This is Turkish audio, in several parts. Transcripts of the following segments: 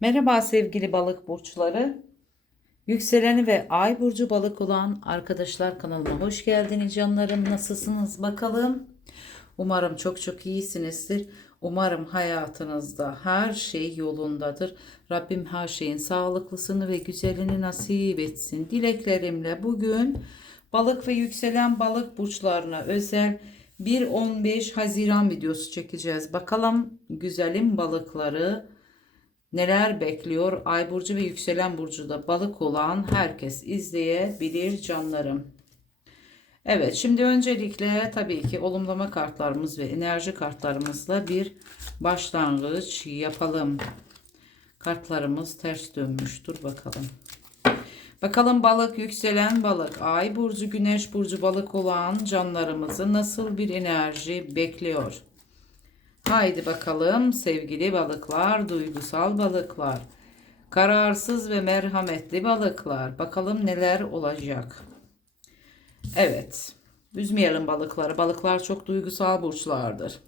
Merhaba sevgili balık burçları. Yükseleni ve ay burcu balık olan arkadaşlar kanalıma hoş geldiniz canlarım. Nasılsınız bakalım? Umarım çok çok iyisinizdir. Umarım hayatınızda her şey yolundadır. Rabbim her şeyin sağlıklısını ve güzelini nasip etsin. Dileklerimle bugün balık ve yükselen balık burçlarına özel 1-15 Haziran videosu çekeceğiz. Bakalım güzelim balıkları neler bekliyor? Ay burcu ve yükselen burcuda balık olan herkes izleyebilir canlarım. Evet şimdi öncelikle tabii ki olumlama kartlarımız ve enerji kartlarımızla bir başlangıç yapalım. Kartlarımız ters dönmüş. Dur bakalım. Bakalım balık yükselen balık ay burcu güneş burcu balık olan canlarımızı nasıl bir enerji bekliyor? Haydi bakalım sevgili balıklar, duygusal balıklar, kararsız ve merhametli balıklar. Bakalım neler olacak. Evet. Üzmeyelim balıkları. Balıklar çok duygusal burçlardır.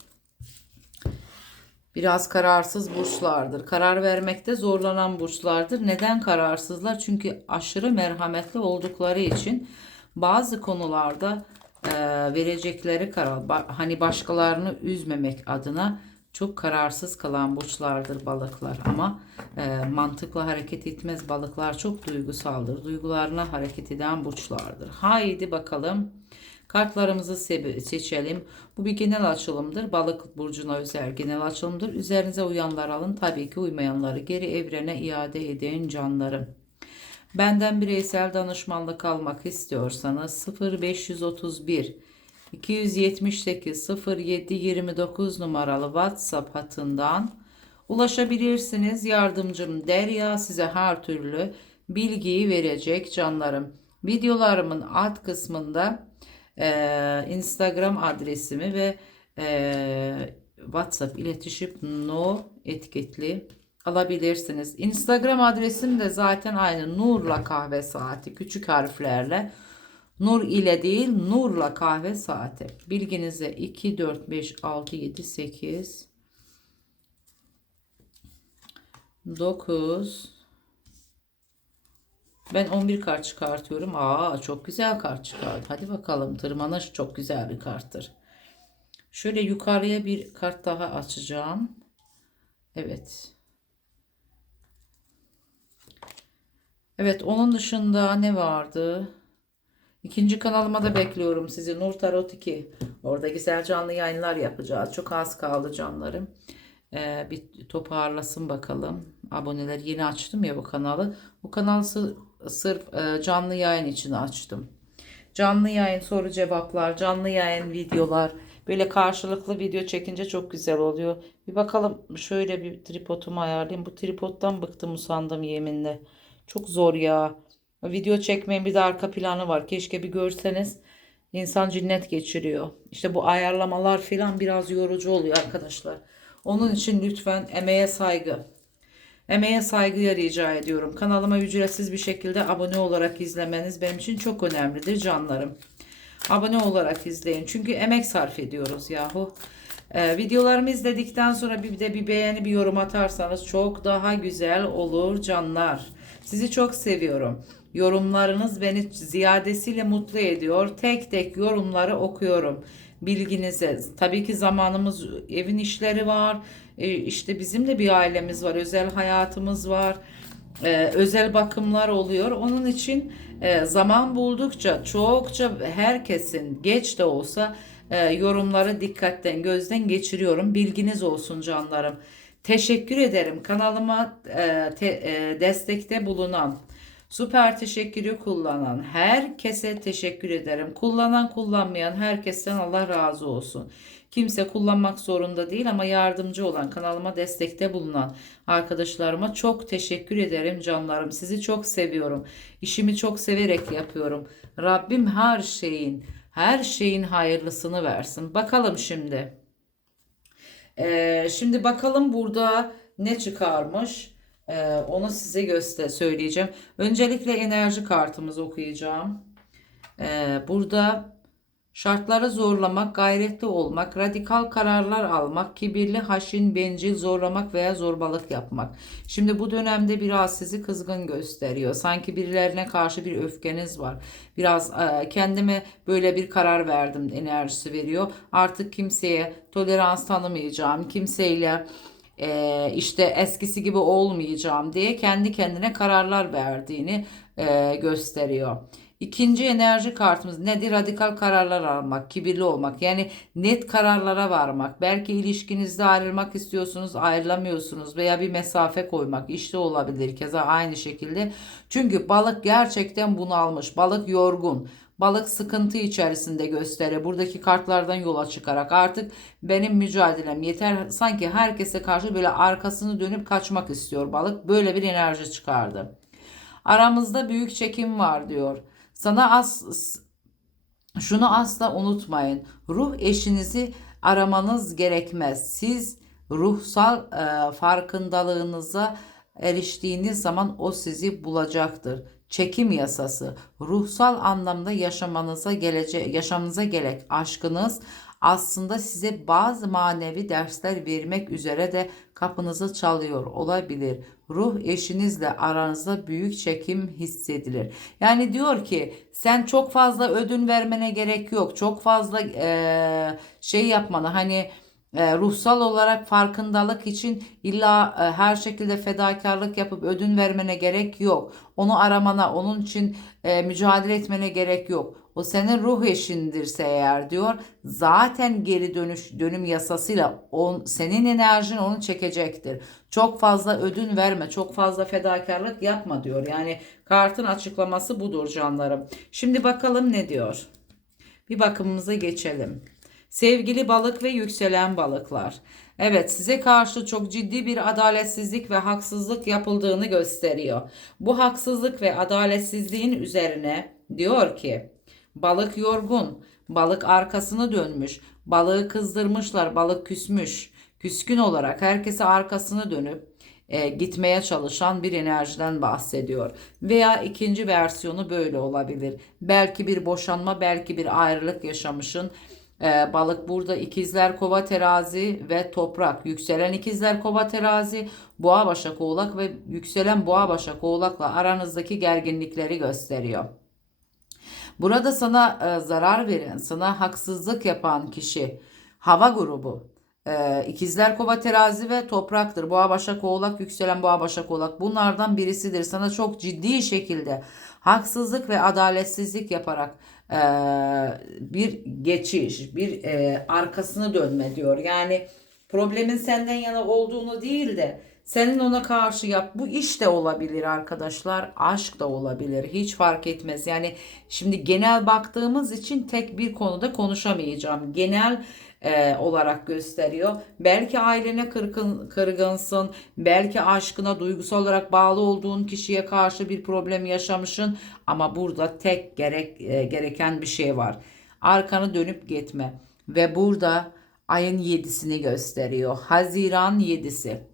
Biraz kararsız burçlardır. Karar vermekte zorlanan burçlardır. Neden kararsızlar? Çünkü aşırı merhametli oldukları için bazı konularda e, verecekleri karar. Hani başkalarını üzmemek adına çok kararsız kalan burçlardır balıklar. Ama e, mantıkla hareket etmez balıklar çok duygusaldır. Duygularına hareket eden burçlardır. Haydi bakalım kartlarımızı seçelim. Bu bir genel açılımdır. Balık burcuna özel genel açılımdır. Üzerinize uyanlar alın. Tabii ki uymayanları geri evrene iade edin canlarım Benden bireysel danışmanlık almak istiyorsanız 0531 278 07 29 numaralı WhatsApp hattından ulaşabilirsiniz. Yardımcım Derya size her türlü bilgiyi verecek canlarım. Videolarımın alt kısmında e, Instagram adresimi ve e, WhatsApp iletişim no etiketli alabilirsiniz. Instagram adresim de zaten aynı Nurla kahve saati küçük harflerle. Nur ile değil Nurla kahve saati. Bilginize 2 4 5 6 7 8 9 ben 11 kart çıkartıyorum. Aa çok güzel kart çıkardı. Hadi bakalım tırmanış çok güzel bir karttır. Şöyle yukarıya bir kart daha açacağım. Evet. Evet onun dışında ne vardı? İkinci kanalıma da bekliyorum sizi. Nur Tarot 2. Orada güzel canlı yayınlar yapacağız. Çok az kaldı canlarım. Ee, bir toparlasın bakalım. Aboneler yeni açtım ya bu kanalı. Bu kanalı sı- sırf e, canlı yayın için açtım. Canlı yayın soru cevaplar, canlı yayın videolar. Böyle karşılıklı video çekince çok güzel oluyor. Bir bakalım şöyle bir tripodumu ayarlayayım. Bu tripoddan bıktım usandım yeminle. Çok zor ya. Video çekmeyin bir de arka planı var. Keşke bir görseniz. İnsan cinnet geçiriyor. İşte bu ayarlamalar falan biraz yorucu oluyor arkadaşlar. Onun için lütfen emeğe saygı. Emeğe saygıya rica ediyorum. Kanalıma ücretsiz bir şekilde abone olarak izlemeniz benim için çok önemlidir canlarım. Abone olarak izleyin. Çünkü emek sarf ediyoruz yahu. Ee, videolarımı izledikten sonra bir de bir beğeni bir yorum atarsanız çok daha güzel olur canlar. Sizi çok seviyorum. Yorumlarınız beni ziyadesiyle mutlu ediyor. Tek tek yorumları okuyorum. Bilginize. Tabii ki zamanımız evin işleri var. Ee, işte bizim de bir ailemiz var. Özel hayatımız var. Ee, özel bakımlar oluyor. Onun için e, zaman buldukça çokça herkesin geç de olsa e, yorumları dikkatten gözden geçiriyorum. Bilginiz olsun canlarım. Teşekkür ederim kanalıma e, te- e, destekte bulunan süper teşekkürü kullanan herkese teşekkür ederim. Kullanan kullanmayan herkesten Allah razı olsun. Kimse kullanmak zorunda değil ama yardımcı olan kanalıma destekte bulunan arkadaşlarıma çok teşekkür ederim canlarım. Sizi çok seviyorum. İşimi çok severek yapıyorum. Rabbim her şeyin her şeyin hayırlısını versin. Bakalım şimdi. Ee, şimdi bakalım burada ne çıkarmış. Ee, onu size göster söyleyeceğim. Öncelikle enerji kartımızı okuyacağım. Ee, burada Şartları zorlamak, gayretli olmak, radikal kararlar almak, kibirli, haşin, bencil, zorlamak veya zorbalık yapmak. Şimdi bu dönemde biraz sizi kızgın gösteriyor. Sanki birilerine karşı bir öfkeniz var. Biraz e, kendime böyle bir karar verdim enerjisi veriyor. Artık kimseye tolerans tanımayacağım. Kimseyle e, işte eskisi gibi olmayacağım diye kendi kendine kararlar verdiğini e, gösteriyor. İkinci enerji kartımız nedir? Radikal kararlar almak, kibirli olmak. Yani net kararlara varmak. Belki ilişkinizde ayrılmak istiyorsunuz, ayrılamıyorsunuz veya bir mesafe koymak. İşte olabilir keza aynı şekilde. Çünkü balık gerçekten bunalmış. Balık yorgun. Balık sıkıntı içerisinde gösteriyor. Buradaki kartlardan yola çıkarak artık benim mücadelem yeter. Sanki herkese karşı böyle arkasını dönüp kaçmak istiyor balık. Böyle bir enerji çıkardı. Aramızda büyük çekim var diyor. Sana as şunu asla unutmayın. Ruh eşinizi aramanız gerekmez. Siz ruhsal e, farkındalığınıza eriştiğiniz zaman o sizi bulacaktır. Çekim yasası, ruhsal anlamda yaşamanıza gelecek, yaşamınıza gerek aşkınız aslında size bazı manevi dersler vermek üzere de kapınızı çalıyor olabilir. Ruh eşinizle aranızda büyük çekim hissedilir. Yani diyor ki sen çok fazla ödün vermene gerek yok. Çok fazla eee, şey yapmana hani e, ruhsal olarak farkındalık için illa e, her şekilde fedakarlık yapıp ödün vermene gerek yok. Onu aramana, onun için e, mücadele etmene gerek yok. O senin ruh eşindirse eğer diyor zaten geri dönüş dönüm yasasıyla on, senin enerjin onu çekecektir. Çok fazla ödün verme, çok fazla fedakarlık yapma diyor. Yani kartın açıklaması budur canlarım. Şimdi bakalım ne diyor. Bir bakımımıza geçelim. Sevgili balık ve yükselen balıklar. Evet size karşı çok ciddi bir adaletsizlik ve haksızlık yapıldığını gösteriyor. Bu haksızlık ve adaletsizliğin üzerine diyor ki balık yorgun, balık arkasını dönmüş, balığı kızdırmışlar, balık küsmüş. Küskün olarak herkese arkasını dönüp e, gitmeye çalışan bir enerjiden bahsediyor. Veya ikinci versiyonu böyle olabilir. Belki bir boşanma, belki bir ayrılık yaşamışın. Ee, balık burada ikizler kova terazi ve toprak. Yükselen ikizler kova terazi, boğa başak oğlak ve yükselen boğa başak oğlakla aranızdaki gerginlikleri gösteriyor. Burada sana e, zarar veren, sana haksızlık yapan kişi hava grubu. E, ikizler kova terazi ve topraktır. Boğa başak oğlak, yükselen boğa başak oğlak bunlardan birisidir. Sana çok ciddi şekilde haksızlık ve adaletsizlik yaparak e, bir geçiş, bir e, arkasını dönme diyor. Yani problemin senden yana olduğunu değil de senin ona karşı yap. Bu iş de olabilir arkadaşlar. Aşk da olabilir. Hiç fark etmez. Yani şimdi genel baktığımız için tek bir konuda konuşamayacağım. Genel e, olarak gösteriyor. Belki ailene kırgın, kırgınsın. Belki aşkına duygusal olarak bağlı olduğun kişiye karşı bir problem yaşamışsın. Ama burada tek gerek e, gereken bir şey var. Arkanı dönüp gitme. Ve burada ayın 7'sini gösteriyor. Haziran 7'si.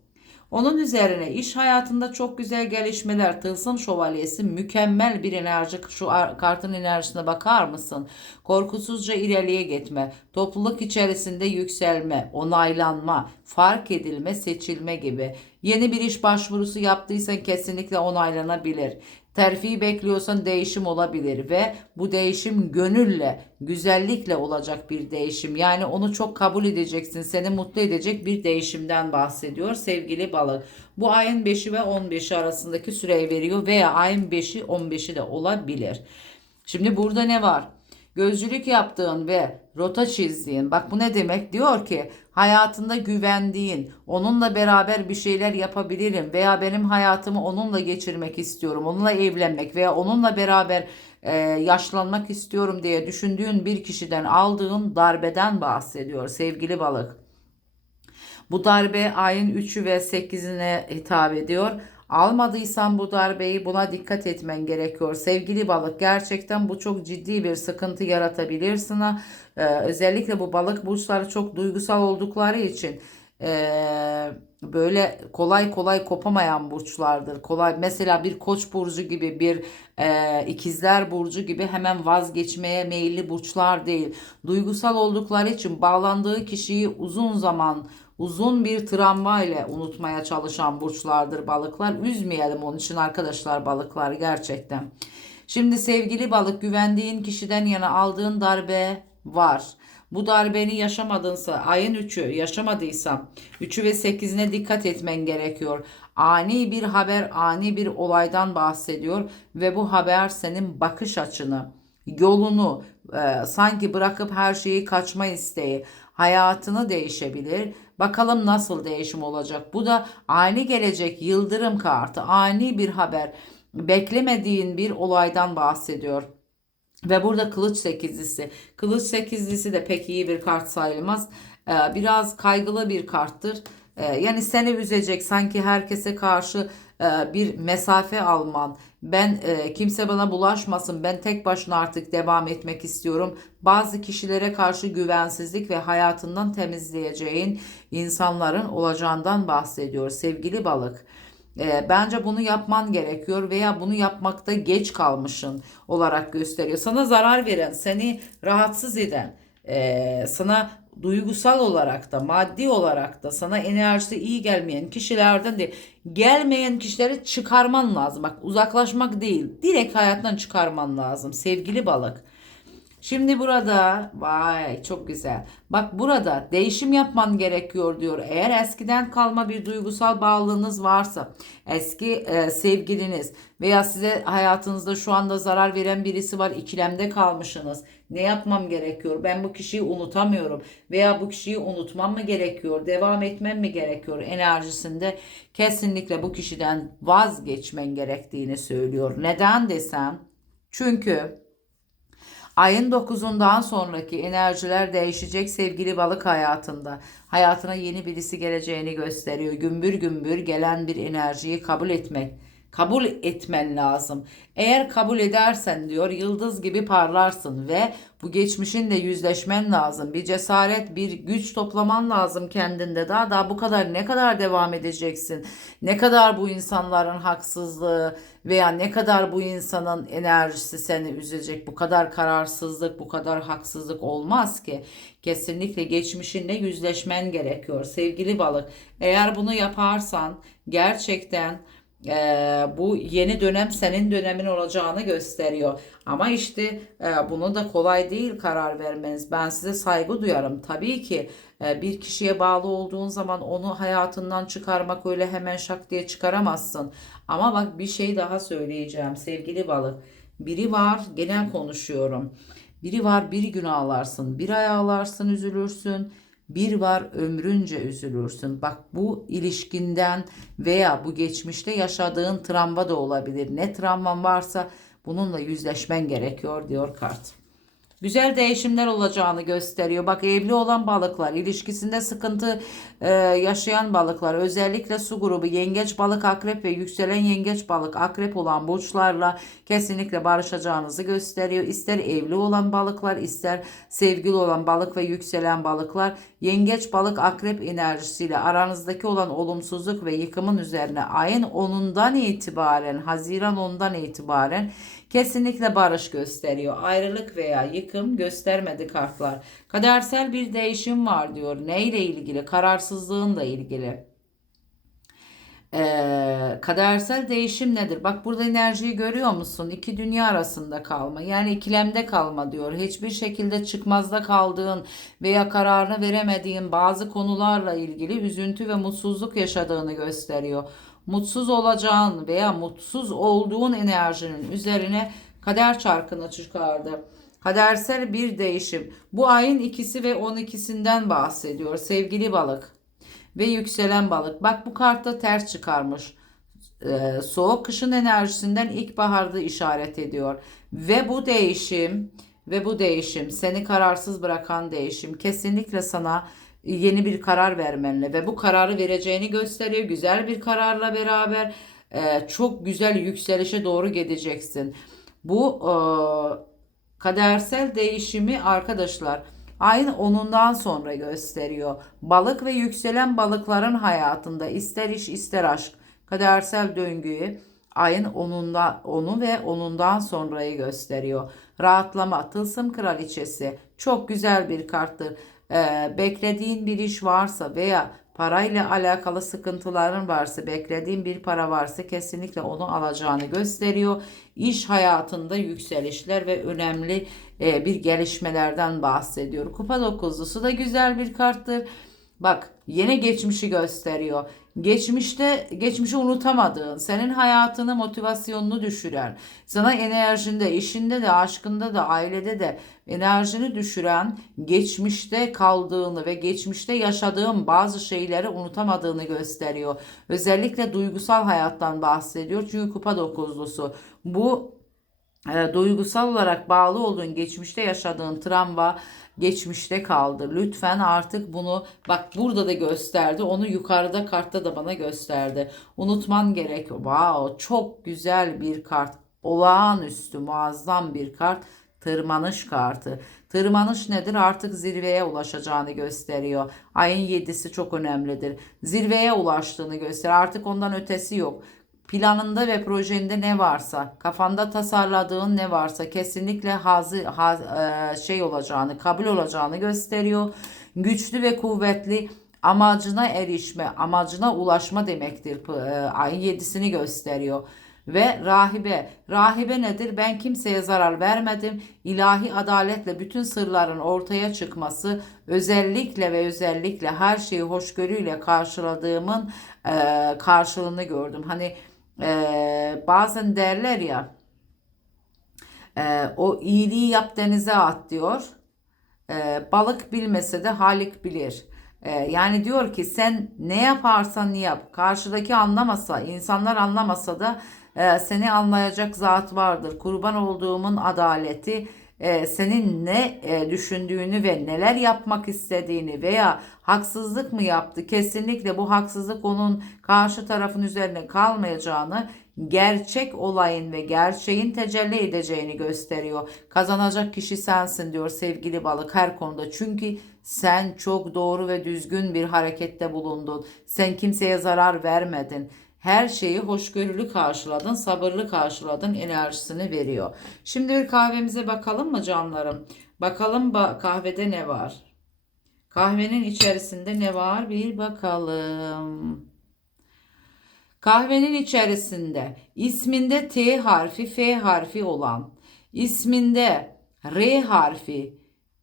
Onun üzerine iş hayatında çok güzel gelişmeler. Tılsım şövalyesi mükemmel bir enerji. Şu kartın enerjisine bakar mısın? Korkusuzca ileriye gitme. Topluluk içerisinde yükselme, onaylanma, fark edilme, seçilme gibi. Yeni bir iş başvurusu yaptıysan kesinlikle onaylanabilir. Terfi bekliyorsan değişim olabilir ve bu değişim gönülle, güzellikle olacak bir değişim. Yani onu çok kabul edeceksin, seni mutlu edecek bir değişimden bahsediyor sevgili balık. Bu ayın 5'i ve 15'i arasındaki süreyi veriyor veya ayın 5'i 15'i de olabilir. Şimdi burada ne var? Gözcülük yaptığın ve rota çizdiğin, bak bu ne demek? Diyor ki hayatında güvendiğin, onunla beraber bir şeyler yapabilirim veya benim hayatımı onunla geçirmek istiyorum, onunla evlenmek veya onunla beraber e, yaşlanmak istiyorum diye düşündüğün bir kişiden aldığın darbeden bahsediyor sevgili balık. Bu darbe ayın 3'ü ve 8'ine hitap ediyor. Almadıysan bu darbeyi buna dikkat etmen gerekiyor. Sevgili balık gerçekten bu çok ciddi bir sıkıntı yaratabilir sana. Ee, özellikle bu balık burçları çok duygusal oldukları için e, böyle kolay kolay kopamayan burçlardır. Kolay mesela bir Koç burcu gibi bir e, ikizler burcu gibi hemen vazgeçmeye meyilli burçlar değil. Duygusal oldukları için bağlandığı kişiyi uzun zaman uzun bir travma ile unutmaya çalışan burçlardır balıklar. Üzmeyelim onun için arkadaşlar balıklar gerçekten. Şimdi sevgili balık güvendiğin kişiden yana aldığın darbe var. Bu darbeni yaşamadınsa ayın 3'ü yaşamadıysa 3'ü ve 8'ine dikkat etmen gerekiyor. Ani bir haber ani bir olaydan bahsediyor ve bu haber senin bakış açını yolunu e, sanki bırakıp her şeyi kaçma isteği hayatını değişebilir. Bakalım nasıl değişim olacak. Bu da ani gelecek yıldırım kartı ani bir haber beklemediğin bir olaydan bahsediyor. Ve burada kılıç sekizlisi. Kılıç sekizlisi de pek iyi bir kart sayılmaz. Ee, biraz kaygılı bir karttır. Ee, yani seni üzecek sanki herkese karşı e, bir mesafe alman. Ben e, kimse bana bulaşmasın. Ben tek başına artık devam etmek istiyorum. Bazı kişilere karşı güvensizlik ve hayatından temizleyeceğin insanların olacağından bahsediyor sevgili balık. E, bence bunu yapman gerekiyor veya bunu yapmakta geç kalmışın olarak gösteriyor. Sana zarar veren, seni rahatsız eden, sana duygusal olarak da maddi olarak da sana enerjisi iyi gelmeyen kişilerden de gelmeyen kişileri çıkarman lazım. Bak uzaklaşmak değil direkt hayattan çıkarman lazım sevgili balık. Şimdi burada vay çok güzel. Bak burada değişim yapman gerekiyor diyor. Eğer eskiden kalma bir duygusal bağlılığınız varsa, eski e, sevgiliniz veya size hayatınızda şu anda zarar veren birisi var, ikilemde kalmışsınız. Ne yapmam gerekiyor? Ben bu kişiyi unutamıyorum veya bu kişiyi unutmam mı gerekiyor? Devam etmem mi gerekiyor? Enerjisinde kesinlikle bu kişiden vazgeçmen gerektiğini söylüyor. Neden desem? Çünkü Ayın 9'undan sonraki enerjiler değişecek sevgili balık hayatında. Hayatına yeni birisi geleceğini gösteriyor. Gümbür gümbür gelen bir enerjiyi kabul etmek. Kabul etmen lazım. Eğer kabul edersen diyor yıldız gibi parlarsın ve bu geçmişinle yüzleşmen lazım. Bir cesaret, bir güç toplaman lazım kendinde. Daha daha bu kadar ne kadar devam edeceksin? Ne kadar bu insanların haksızlığı veya ne kadar bu insanın enerjisi seni üzecek? Bu kadar kararsızlık, bu kadar haksızlık olmaz ki. Kesinlikle geçmişinle yüzleşmen gerekiyor sevgili balık. Eğer bunu yaparsan gerçekten e, bu yeni dönem senin dönemin olacağını gösteriyor. Ama işte e, bunu da kolay değil karar vermeniz. Ben size saygı duyarım. Tabii ki e, bir kişiye bağlı olduğun zaman onu hayatından çıkarmak öyle hemen şak diye çıkaramazsın. Ama bak bir şey daha söyleyeceğim sevgili balık. Biri var genel konuşuyorum. Biri var bir gün ağlarsın, bir ay ağlarsın, üzülürsün. Bir var ömrünce üzülürsün. Bak bu ilişkinden veya bu geçmişte yaşadığın travma da olabilir. Ne travman varsa bununla yüzleşmen gerekiyor diyor kart. Güzel değişimler olacağını gösteriyor. Bak evli olan balıklar, ilişkisinde sıkıntı e, yaşayan balıklar, özellikle su grubu, yengeç balık, akrep ve yükselen yengeç balık, akrep olan burçlarla kesinlikle barışacağınızı gösteriyor. İster evli olan balıklar, ister sevgili olan balık ve yükselen balıklar, yengeç balık, akrep enerjisiyle aranızdaki olan olumsuzluk ve yıkımın üzerine ayın 10'undan itibaren, Haziran 10'dan itibaren kesinlikle barış gösteriyor. Ayrılık veya yıkım göstermedi kartlar. Kadersel bir değişim var diyor. Neyle ilgili? Kararsızlığınla ilgili. Ee, kadersel değişim nedir? Bak burada enerjiyi görüyor musun? İki dünya arasında kalma. Yani ikilemde kalma diyor. Hiçbir şekilde çıkmazda kaldığın veya kararını veremediğin bazı konularla ilgili üzüntü ve mutsuzluk yaşadığını gösteriyor mutsuz olacağın veya mutsuz olduğun enerjinin üzerine kader çarkını çıkardı. Kadersel bir değişim. Bu ayın ikisi ve on ikisinden bahsediyor sevgili balık ve yükselen balık. Bak bu kartta ters çıkarmış. Ee, soğuk kışın enerjisinden ilkbaharda işaret ediyor. Ve bu değişim ve bu değişim seni kararsız bırakan değişim kesinlikle sana yeni bir karar vermenle ve bu kararı vereceğini gösteriyor. Güzel bir kararla beraber e, çok güzel yükselişe doğru gideceksin. Bu e, kadersel değişimi arkadaşlar ayın 10'undan sonra gösteriyor. Balık ve yükselen balıkların hayatında ister iş ister aşk kadersel döngüyü ayın 10'unda 10'u ve 10'undan sonrayı gösteriyor. Rahatlama, tılsım kraliçesi çok güzel bir karttır. Ee, beklediğin bir iş varsa veya parayla alakalı sıkıntıların varsa, beklediğin bir para varsa kesinlikle onu alacağını gösteriyor. İş hayatında yükselişler ve önemli e, bir gelişmelerden bahsediyor. Kupa dokuzlusu da güzel bir karttır. Bak yine geçmişi gösteriyor. Geçmişte geçmişi unutamadığın, senin hayatını, motivasyonunu düşüren, sana enerjinde, işinde de, aşkında da, ailede de enerjini düşüren, geçmişte kaldığını ve geçmişte yaşadığın bazı şeyleri unutamadığını gösteriyor. Özellikle duygusal hayattan bahsediyor. Çünkü kupa dokuzlusu. Bu e, duygusal olarak bağlı olduğun geçmişte yaşadığın travma geçmişte kaldı. Lütfen artık bunu bak burada da gösterdi. Onu yukarıda kartta da bana gösterdi. Unutman gerek. Wow, çok güzel bir kart. Olağanüstü muazzam bir kart. Tırmanış kartı. Tırmanış nedir? Artık zirveye ulaşacağını gösteriyor. Ayın 7'si çok önemlidir. Zirveye ulaştığını gösteriyor. Artık ondan ötesi yok planında ve projende ne varsa, kafanda tasarladığın ne varsa kesinlikle hazı, haz, e, şey olacağını, kabul olacağını gösteriyor. Güçlü ve kuvvetli amacına erişme, amacına ulaşma demektir. E, ayın yedisini gösteriyor. Ve rahibe. Rahibe nedir? Ben kimseye zarar vermedim. İlahi adaletle bütün sırların ortaya çıkması, özellikle ve özellikle her şeyi hoşgörüyle karşıladığımın e, karşılığını gördüm. Hani e, bazen derler ya e, o iyiliği yap denize at diyor. E, balık bilmese de halik bilir. E, yani diyor ki sen ne yaparsan yap. Karşıdaki anlamasa, insanlar anlamasa da e, seni anlayacak zat vardır. Kurban olduğumun adaleti e, senin ne e, düşündüğünü ve neler yapmak istediğini veya haksızlık mı yaptı kesinlikle bu haksızlık onun karşı tarafın üzerine kalmayacağını gerçek olayın ve gerçeğin tecelli edeceğini gösteriyor. Kazanacak kişi sensin diyor sevgili balık her konuda. Çünkü sen çok doğru ve düzgün bir harekette bulundun. Sen kimseye zarar vermedin her şeyi hoşgörülü karşıladın, sabırlı karşıladın enerjisini veriyor. Şimdi bir kahvemize bakalım mı canlarım? Bakalım kahvede ne var? Kahvenin içerisinde ne var? Bir bakalım. Kahvenin içerisinde isminde T harfi, F harfi olan, isminde R harfi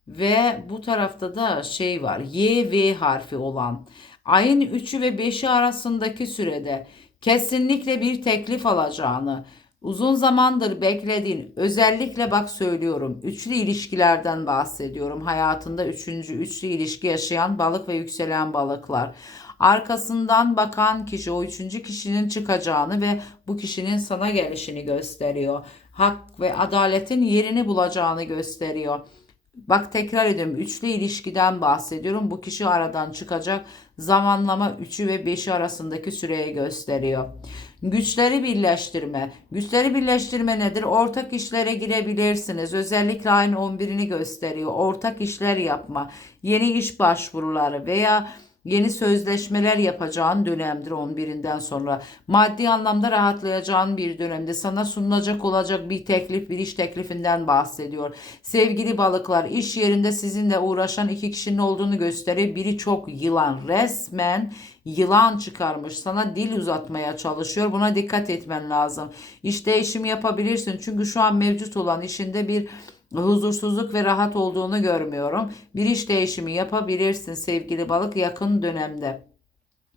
ve bu tarafta da şey var. Y, V harfi olan. Ayın 3'ü ve 5'i arasındaki sürede kesinlikle bir teklif alacağını, uzun zamandır beklediğin, özellikle bak söylüyorum, üçlü ilişkilerden bahsediyorum. Hayatında üçüncü, üçlü ilişki yaşayan balık ve yükselen balıklar. Arkasından bakan kişi o üçüncü kişinin çıkacağını ve bu kişinin sana gelişini gösteriyor. Hak ve adaletin yerini bulacağını gösteriyor. Bak tekrar ediyorum. Üçlü ilişkiden bahsediyorum. Bu kişi aradan çıkacak. Zamanlama 3'ü ve 5'i arasındaki süreyi gösteriyor. Güçleri birleştirme. Güçleri birleştirme nedir? Ortak işlere girebilirsiniz. Özellikle aynı 11'ini gösteriyor. Ortak işler yapma, yeni iş başvuruları veya Yeni sözleşmeler yapacağın dönemdir 11'inden sonra. Maddi anlamda rahatlayacağın bir dönemde sana sunulacak olacak bir teklif, bir iş teklifinden bahsediyor. Sevgili balıklar, iş yerinde sizinle uğraşan iki kişinin olduğunu gösterir. Biri çok yılan, resmen yılan çıkarmış. Sana dil uzatmaya çalışıyor. Buna dikkat etmen lazım. İş değişimi yapabilirsin. Çünkü şu an mevcut olan işinde bir huzursuzluk ve rahat olduğunu görmüyorum. Bir iş değişimi yapabilirsin sevgili balık yakın dönemde.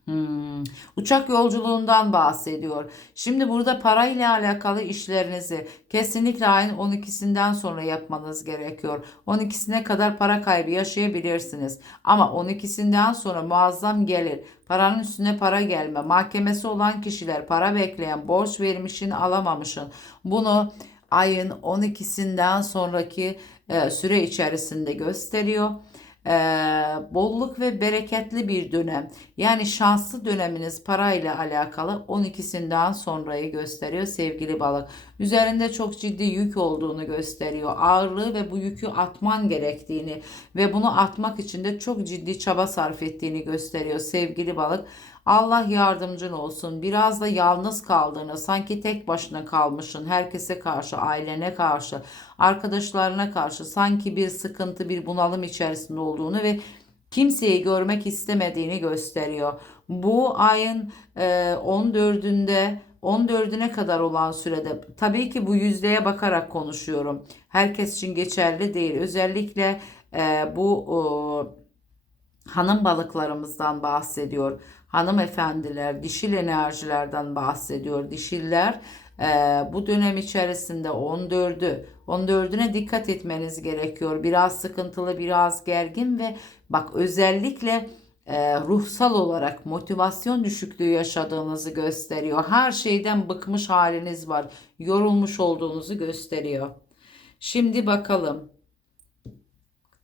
Hmm. Uçak yolculuğundan bahsediyor. Şimdi burada parayla alakalı işlerinizi kesinlikle ayın 12'sinden sonra yapmanız gerekiyor. 12'sine kadar para kaybı yaşayabilirsiniz. Ama 12'sinden sonra muazzam gelir. Paranın üstüne para gelme. Mahkemesi olan kişiler para bekleyen, borç vermişin alamamışın. Bunu ayın 12'sinden sonraki e, süre içerisinde gösteriyor. e, bolluk ve bereketli bir dönem. Yani şanslı döneminiz parayla alakalı 12'sinden sonrayı gösteriyor sevgili balık. Üzerinde çok ciddi yük olduğunu gösteriyor. Ağırlığı ve bu yükü atman gerektiğini ve bunu atmak için de çok ciddi çaba sarf ettiğini gösteriyor sevgili balık. Allah yardımcın olsun. Biraz da yalnız kaldığını, sanki tek başına kalmışsın. Herkese karşı, ailene karşı, arkadaşlarına karşı sanki bir sıkıntı, bir bunalım içerisinde olduğunu ve kimseyi görmek istemediğini gösteriyor. Bu ayın e, 14'ünde 14'üne kadar olan sürede tabii ki bu yüzdeye bakarak konuşuyorum. Herkes için geçerli değil. Özellikle e, bu e, hanım balıklarımızdan bahsediyor. Hanımefendiler, dişil enerjilerden bahsediyor. Dişiller e, bu dönem içerisinde 14'ü, 14'üne dikkat etmeniz gerekiyor. Biraz sıkıntılı, biraz gergin ve bak özellikle e, ruhsal olarak motivasyon düşüklüğü yaşadığınızı gösteriyor. Her şeyden bıkmış haliniz var. Yorulmuş olduğunuzu gösteriyor. Şimdi bakalım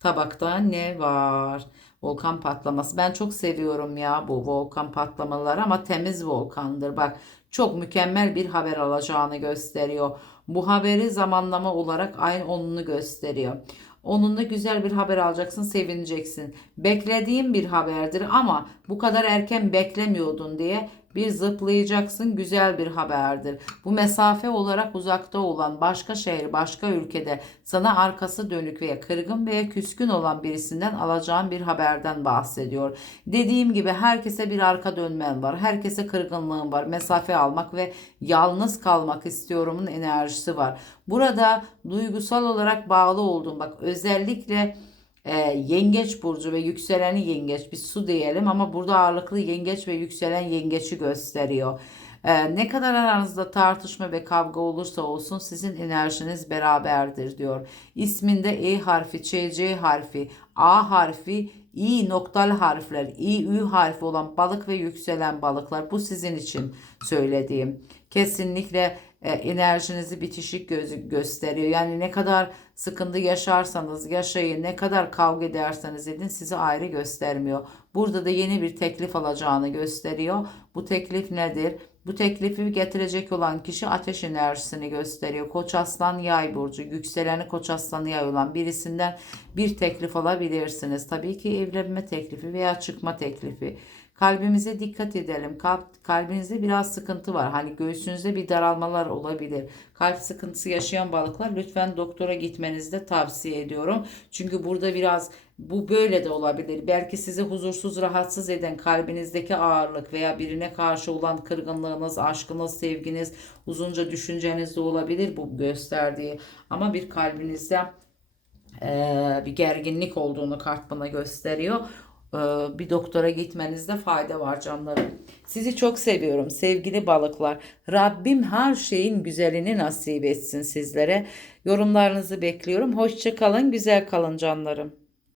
tabakta ne var? Volkan patlaması. Ben çok seviyorum ya bu volkan patlamaları ama temiz volkandır. Bak çok mükemmel bir haber alacağını gösteriyor. Bu haberi zamanlama olarak aynı onunu gösteriyor. Onunla güzel bir haber alacaksın, sevineceksin. Beklediğin bir haberdir ama bu kadar erken beklemiyordun diye bir zıplayacaksın güzel bir haberdir. Bu mesafe olarak uzakta olan başka şehir, başka ülkede sana arkası dönük veya kırgın veya küskün olan birisinden alacağın bir haberden bahsediyor. Dediğim gibi herkese bir arka dönmen var. Herkese kırgınlığın var. Mesafe almak ve yalnız kalmak istiyorumun enerjisi var. Burada duygusal olarak bağlı olduğum bak özellikle e, yengeç burcu ve yükseleni yengeç bir su diyelim ama burada ağırlıklı yengeç ve yükselen yengeçi gösteriyor. E, ne kadar aranızda tartışma ve kavga olursa olsun sizin enerjiniz beraberdir diyor. İsminde E harfi, CC harfi, A harfi, İ noktalı harfler, İ, Ü harfi olan balık ve yükselen balıklar bu sizin için söylediğim. Kesinlikle enerjinizi bitişik gözü gösteriyor. Yani ne kadar sıkıntı yaşarsanız yaşayın, ne kadar kavga ederseniz edin sizi ayrı göstermiyor. Burada da yeni bir teklif alacağını gösteriyor. Bu teklif nedir? Bu teklifi getirecek olan kişi ateş enerjisini gösteriyor. Koç aslan yay burcu, yükseleni koç aslan yay olan birisinden bir teklif alabilirsiniz. Tabii ki evlenme teklifi veya çıkma teklifi. Kalbimize dikkat edelim. Kalp, kalbinizde biraz sıkıntı var. Hani göğsünüzde bir daralmalar olabilir. Kalp sıkıntısı yaşayan balıklar lütfen doktora gitmenizi de tavsiye ediyorum. Çünkü burada biraz bu böyle de olabilir. Belki sizi huzursuz, rahatsız eden kalbinizdeki ağırlık veya birine karşı olan kırgınlığınız, aşkınız, sevginiz, uzunca düşünceniz de olabilir bu gösterdiği. Ama bir kalbinizde eee, bir gerginlik olduğunu kart bana gösteriyor. Eee, bir doktora gitmenizde fayda var canlarım. Sizi çok seviyorum sevgili balıklar. Rabbim her şeyin güzelini nasip etsin sizlere. Yorumlarınızı bekliyorum. Hoşça kalın, güzel kalın canlarım.